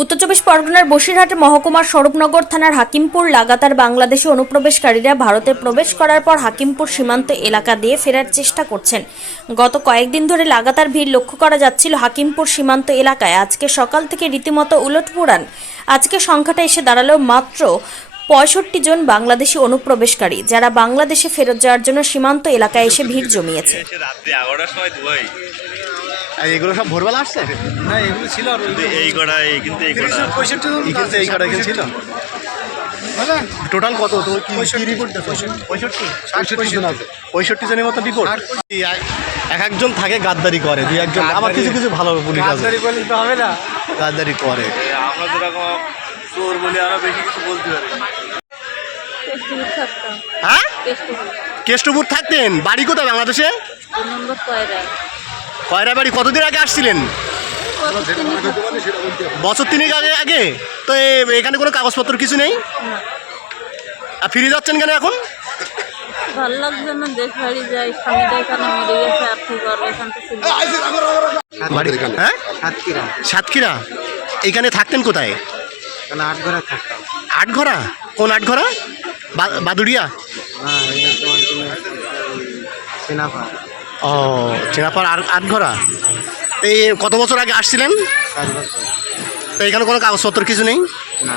উত্তর চব্বিশ পরগনার বসিরহাটের মহকুমার স্বরূপনগর থানার হাকিমপুর লাগাতার বাংলাদেশি অনুপ্রবেশকারীরা ভারতে প্রবেশ করার পর হাকিমপুর সীমান্ত এলাকা দিয়ে ফেরার চেষ্টা করছেন। গত কয়েকদিন ধরে লাগাতার ভিড় লক্ষ্য করা যাচ্ছিল হাকিমপুর সীমান্ত এলাকায়। আজকে সকাল থেকে রীতিমতো উলটপুরান আজকে সংখ্যাটা এসে দাঁড়াল মাত্র পঁয়ষট্টি জন বাংলাদেশি অনুপ্রবেশকারী, যারা বাংলাদেশে ফেরত যাওয়ার জন্য সীমান্ত এলাকায় এসে ভিড় জমিয়েছে। এগুলো সব ভোরবেলা আসছে? না এগুলো ছিল আর এই কটা এই কিন্তু এই পঁয়ষট্টি এই কিন্তু এই কাটা এখানে ছিল। টোটাল কত? তোমার কি রিপোর্ট পঁয়ষট্টি। পঁয়ষট্টি। ষাট, জন আছে। পঁয়ষট্টি। জনের মতো রিপোর্ট এক একজন থাকে গাদ্দারি করে। দুই একজন আবার কিছু কিছু ভালো পুলিশ আছে। গাছদারি বললে তো হবে না। গাদ্দারি করে। আমরা যেরকম চোর বলে আমরা বেশি কিছু বলতে পারি। কেষ্টপুর হ্যাঁ? কেষ্টপুর থাকতেন? বাড়ি কোথায় বাংলাদেশে? কয়রা বাড়ি কতদিন আগে আসছিলেন? বছর তিনেক আগে আগে? তো এ- এখানে কোনো কাগজপত্র কিছু নেই? আর ফিরে যাচ্ছেন কেন এখন? ভালো লাগছে না দেশ বাড়ি যাই স্বামীটা এখানে মরে গেছে আর কি করব এখান থেকে হ্যাঁ? সাতক্ষীরা। এইখানে থাকতেন কোথায়? কেন আট ঘরে থাকতাম। আটঘরা? কোন আটঘরা? বাদুড়িয়া? ও চেরাপার আর আটঘরা এই কত বছর আগে আসছিলেন? এইখানে তো এখানে কোনো কাগজপত্র কিছু নেই? না।